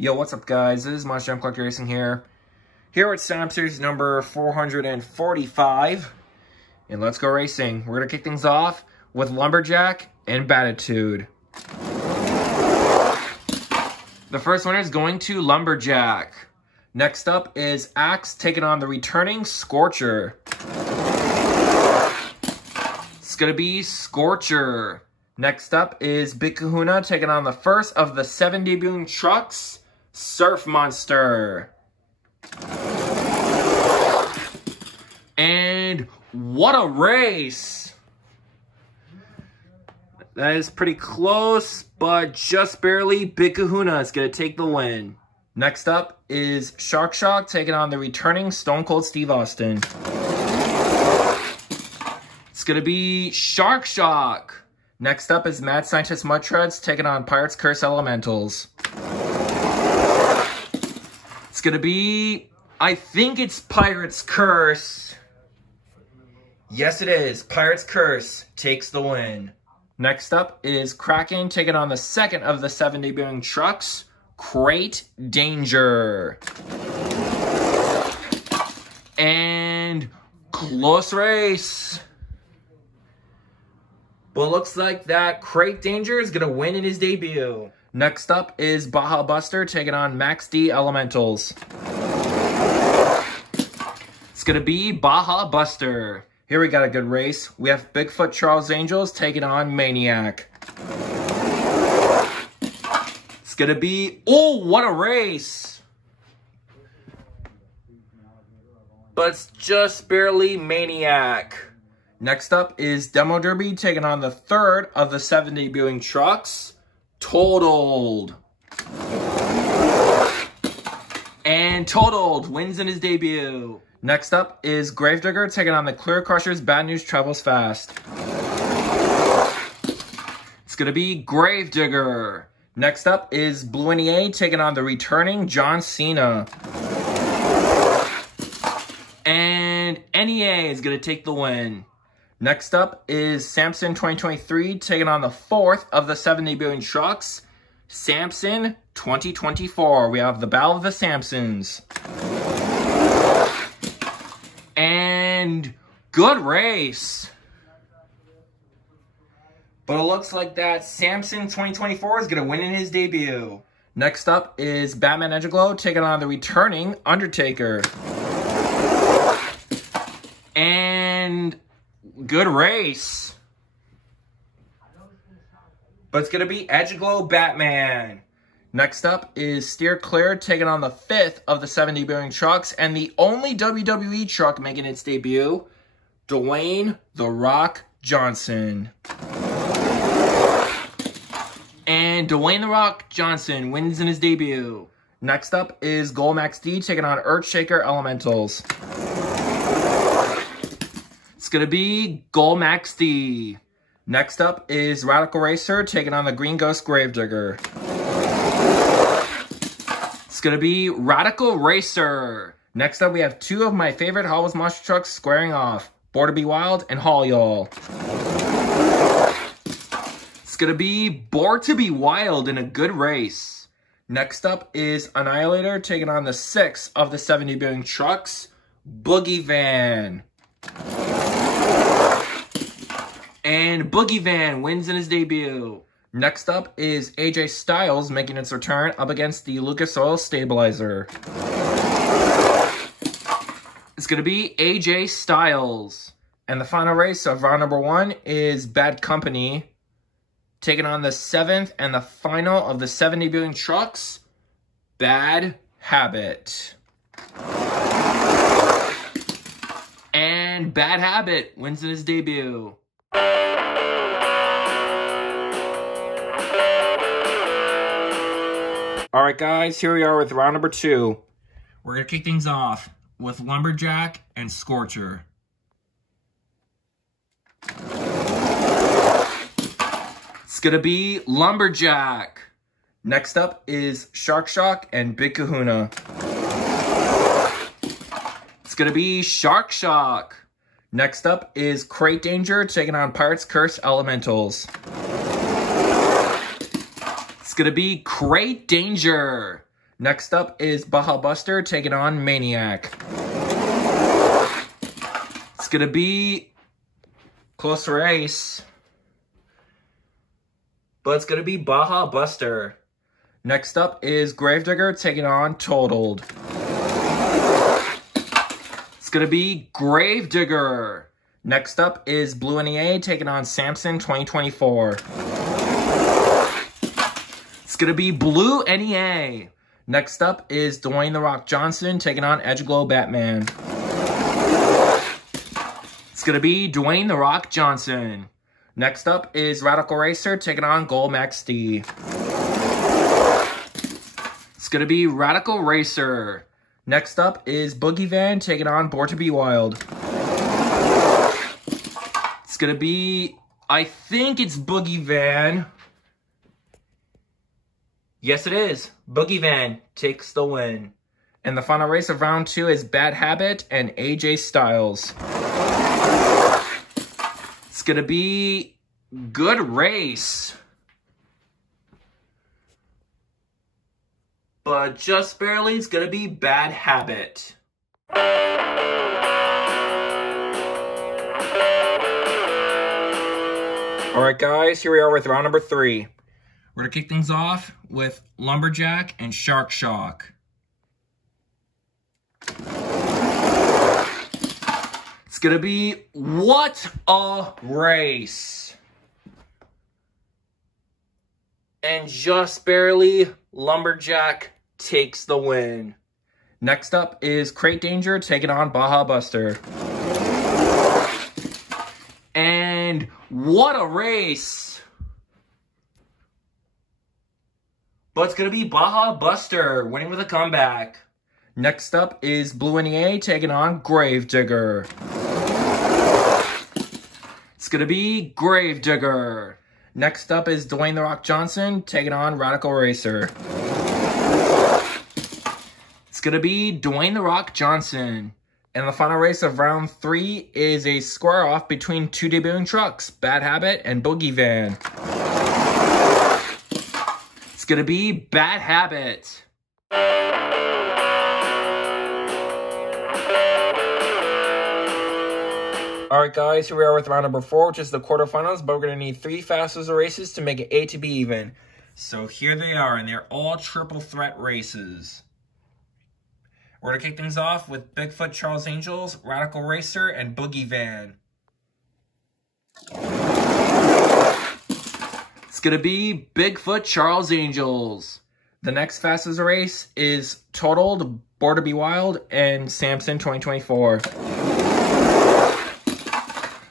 Yo, what's up guys? This is Monster Jam Collector Racing here. Here at Stamp Series number 445. And let's go racing. We're going to kick things off with Lumberjack and Batitude. The first winner is going to Lumberjack. Next up is Axe taking on the returning Scorcher. It's going to be Scorcher. Next up is Big Kahuna taking on the first of the 7 debuting trucks, Surf Monster. And what a race! That is pretty close, but just barely. Big Kahuna is going to take the win. Next up is Shark Shock taking on the returning Stone Cold Steve Austin. It's going to be Shark Shock. Next up is Mad Scientist Mud Treads taking on Pirates Curse Elementals. It's going to be, I think it's Pirates Curse. Yes, it is. Pirates Curse takes the win. Next up is Kraken taking on the second of the 7 debuting trucks, Crate Danger. And close race. But looks like that Crate Danger is going to win in his debut. Next up is Baja Buster taking on Max D Elementals. It's going to be Baja Buster. Here we got a good race. We have Bigfoot Charles Angels taking on Maniac. It's going to be... Oh, what a race! But it's just barely Maniac. Next up is Demo Derby taking on the third of the 7 debuting trucks, Totaled. And Totaled wins in his debut. Next up is Gravedigger taking on the Clear Crushers Bad News Travels Fast. It's going to be Gravedigger. Next up is Blue NEA taking on the returning John Cena. And NEA is going to take the win. Next up is Samson 2023 taking on the fourth of the 7 debuting trucks, Samson 2024. We have the Battle of the Samsons. And good race. But it looks like that Samson 2024 is going to win in his debut. Next up is Batman Edgeglow taking on the returning Undertaker. And good race. But it's going to be Edgeglow Batman. Next up is Steer Clear taking on the fifth of the 7 debuting trucks and the only WWE truck making its debut, Dwayne The Rock Johnson. And Dwayne The Rock Johnson wins in his debut. Next up is Gold Max D taking on Earthshaker Elementals. It's going to be Gold Max D. Next up is Radical Racer taking on the Green Ghost Gravedigger. It's going to be Radical Racer. Next up we have 2 of my favorite Hot Wheels monster trucks squaring off. Born to Be Wild and Haul Y'all. It's going to be Born to Be Wild in a good race. Next up is Annihilator taking on the 6th of the 7 debuting trucks, Boogie Van. And Boogie Van wins in his debut. Next up is AJ Styles making its return up against the Lucas Oil Stabilizer. It's going to be AJ Styles. And the final race of round number 1 is Bad Company taking on the 7th and the final of the 7 debuting trucks, Bad Habit. And Bad Habit wins in his debut. Alright guys, here we are with round number 2. We're going to kick things off with Lumberjack and Scorcher. It's going to be Lumberjack. Next up is Shark Shock and Big Kahuna. It's going to be Shark Shock. Next up is Crate Danger taking on Pirates Curse Elementals. It's going to be Crate Danger. Next up is Baja Buster taking on Maniac. It's going to be close race, but it's going to be Baja Buster. Next up is Gravedigger taking on Totaled. It's going to be Gravedigger. Next up is Blue NEA taking on Samson 2024. It's going to be Blue NEA. Next up is Dwayne The Rock Johnson taking on Edgeglow Batman. It's going to be Dwayne The Rock Johnson. Next up is Radical Racer taking on Gold Max D. It's going to be Radical Racer. Next up is Boogie Van taking on Born to Be Wild. It's going to be, I think it's Boogie Van. Yes, it is. Boogie Van takes the win. And the final race of round 2 is Bad Habit and AJ Styles. It's going to be good race. But just barely, it's going to be Bad Habit. Alright guys, here we are with round number 3. We're going to kick things off with Lumberjack and Shark Shock. It's going to be what a race. And just barely, Lumberjack takes the win. Next up is Crate Danger taking on Baja Buster. And what a race. But it's going to be Baja Buster winning with a comeback. Next up is Blue NEA taking on Gravedigger. It's going to be Gravedigger. Next up is Dwayne The Rock Johnson taking on Radical Racer. It's going to be Dwayne The Rock Johnson. And the final race of round 3 is a square-off between 2 debuting trucks, Bad Habit and Boogie Van. It's going to be Bad Habit. Alright guys, here we are with round number 4, which is the quarterfinals, but we're going to need 3 fast loser races to make it A to be even. So here they are, and they're all triple threat races. We're going to kick things off with Bigfoot Charles Angels, Radical Racer, and Boogie Van. It's going to be Bigfoot Charles Angels. The next fastest race is Totaled, Born to Be Wild, and Samson 2024.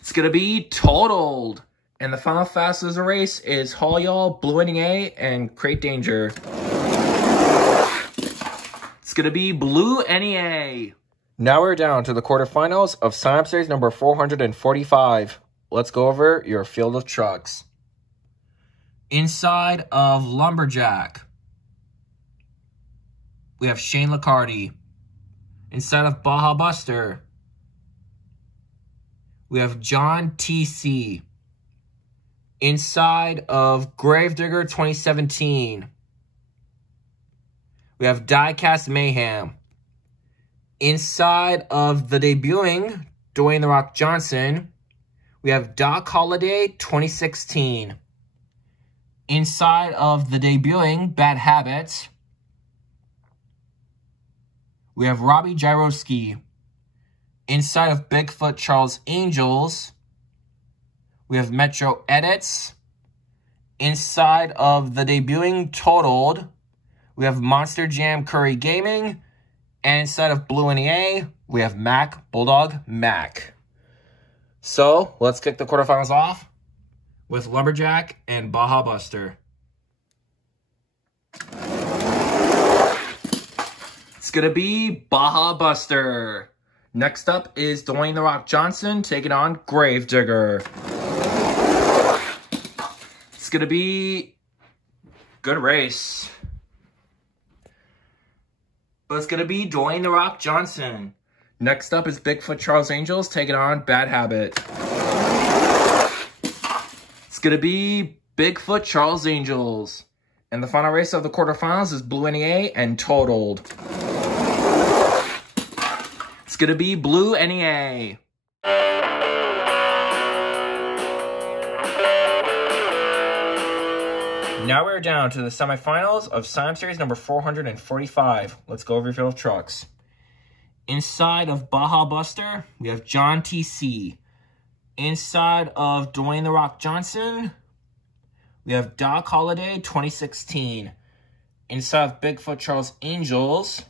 It's going to be Totaled. And the final fastest race is Haul Y'all, Blue NEA, and Crate Danger. It's going to be Blue NEA. Now we're down to the quarterfinals of Sign-Up Series number 445. Let's go over your field of trucks. Inside of Lumberjack, we have Shane Liccardi. Inside of Baja Buster, we have John TC. Inside of Gravedigger 2017, we have Diecast Mayhem. Inside of the debuting Dwayne The Rock Johnson, we have Doc Holliday 2016. Inside of the debuting Bad Habit, we have Robbie Gyroski. Inside of Bigfoot Charles Angels, we have Metro Edits. Inside of the debuting Totaled, we have Monster Jam Curry Gaming. And inside of Blue NEA, we have Mac Bulldog Mac. So, let's kick the quarterfinals off with Lumberjack and Baja Buster. It's going to be Baja Buster. Next up is Dwayne The Rock Johnson taking on Gravedigger. It's going to be good race. But it's going to be Dwayne The Rock Johnson. Next up is Bigfoot Charles Angels taking on Bad Habit. It's going to be Bigfoot Charles Angels. And the final race of the quarterfinals is Blue NEA and Totaled. It's going to be Blue NEA. Now we're down to the semifinals of Slam Series number 445. Let's go over your field of trucks. Inside of Baja Buster, we have John TC. Inside of Dwayne The Rock Johnson, we have Doc Holliday 2016. Inside of Bigfoot Charles Angels,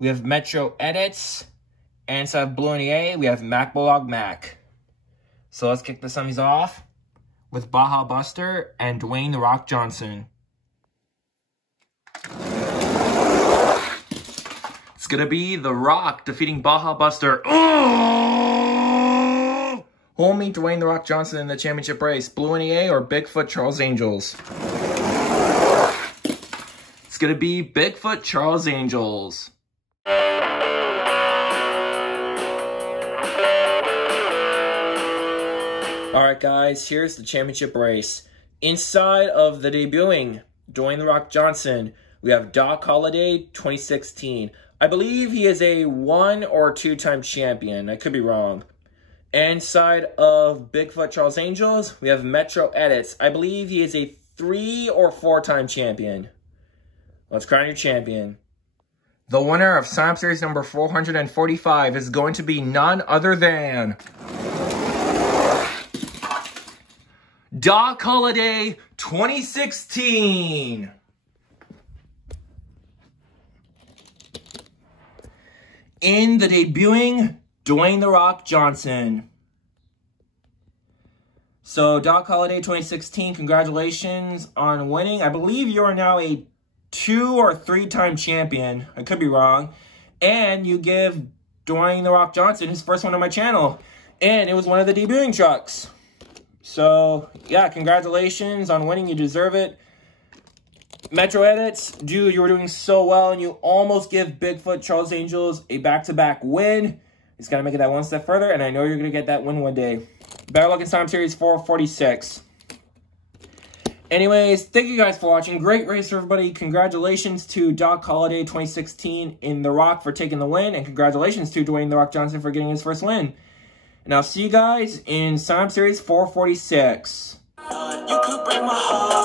we have Metro Edits. And inside of Blue NEA, we have Mac Bulldog Mac. So let's kick the semis off with Baja Buster and Dwayne The Rock Johnson. It's going to be The Rock defeating Baja Buster. Oh! Homie Dwayne The Rock Johnson in the championship race. Blue NEA or Bigfoot Charles Angels? It's going to be Bigfoot Charles Angels. Alright guys, here's the championship race. Inside of the debuting Dwayne The Rock Johnson, we have Doc Holliday 2016. I believe he is a 1 or 2-time champion. I could be wrong. Inside of Bigfoot Charles Angels, we have Metro Edits. I believe he is a 3 or 4-time champion. Let's crown your champion. The winner of Slam Series number 445 is going to be none other than Doc Holliday 2016. In the debuting Dwayne The Rock Johnson. So Doc Holliday 2016, congratulations on winning. I believe you are now a 2 or 3-time champion. I could be wrong. And you give Dwayne The Rock Johnson his first one on my channel. And it was one of the debuting trucks. So, yeah, congratulations on winning. You deserve it. Metro Edits, dude, you were doing so well, and you almost give Bigfoot Charles Angels a back-to-back win. Just got to make it that one step further, and I know you're going to get that win one day. Better luck in Slam Series 446. Anyways, thank you guys for watching. Great race for everybody. Congratulations to Doc Holliday 2016 in The Rock for taking the win, and congratulations to Dwayne The Rock Johnson for getting his first win. And I'll see you guys in Slam Series 446. You could break my heart.